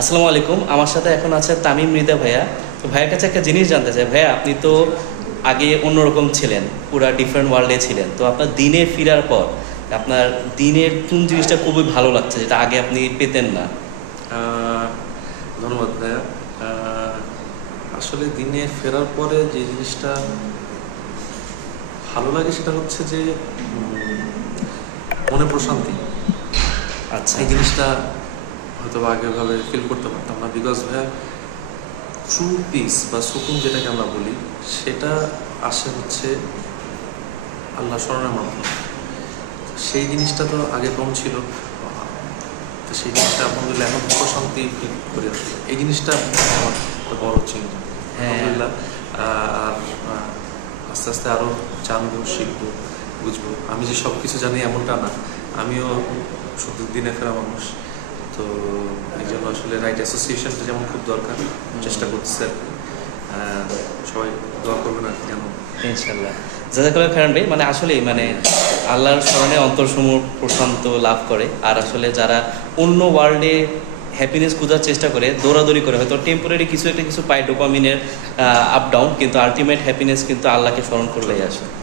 আসসালামু আলাইকুম। আমার সাথে এখন আছে তামিম মৃধা ভাইয়া। তো ভাইয়ের কাছে একটা জিনিস জানতে চাই, ভাইয়া আপনি তো আগে অন্যরকম ছিলেন, পুরা ডিফারেন্ট ওয়ার্ল্ডে ছিলেন, তো আপনার দিনে ফেরার পর আপনার দিনের কোন জিনিসটা খুবই ভালো লাগছে যেটা আগে আপনি পেতেন না? আহ, ধন্যবাদ ভাইয়া। আসলে দিনে ফেরার পরে যে জিনিসটা ভালো লাগে সেটা হচ্ছে যে মনে প্রশান্তি। আচ্ছা। এই জিনিসটা হয়তো বা আগেভাবে ফিল করতে পারতাম না, বিকজ ভাইয়া ট্রু পিস বা সুকুন যেটাকে আমরা বলি সেটা আসে হচ্ছে আল্লাহ স্মরণের মাধ্যমে। সেই জিনিসটা তো আগে কম ছিল, তো সেই জিনিসটা আলহামদুলিল্লাহ এখন প্রশান্তি ফিল করি। আসলে এই জিনিসটা আমার একটা বড় চিহ্ন হ্যাঁ। আলহামদুলিল্লাহ। আর আস্তে আস্তে আরও জানবো, শিখবো, বুঝবো। আমি যে সব কিছু জানি এমনটা না, আমিও শুধু দিনে ফেরা মানুষ। তো এই জন্য আসলে রাইট অ্যাসোসিয়েশনটা যেমন খুব দরকার, চেষ্টা করতেছে আর কি। সবাই দোয়া করবেন আর কি যেন। ইনশাল্লাহ। জাযাকাল্লাহ খাইরান ভাই, মানে আসলেই মানে আল্লাহর স্মরণে অন্তরসমূহ প্রশান্ত লাভ করে। আর আসলে যারা অন্য ওয়ার্ল্ডে হ্যাপিনেস খোঁজার চেষ্টা করে, দৌড়াদৌড়ি করে, হয়তো টেম্পোরারি কিছু একটা কিছু পায়, ডোপামিনের আপ ডাউন, কিন্তু আলটিমেট হ্যাপিনেস কিন্তু আল্লাহকে স্মরণ করলেই আসে।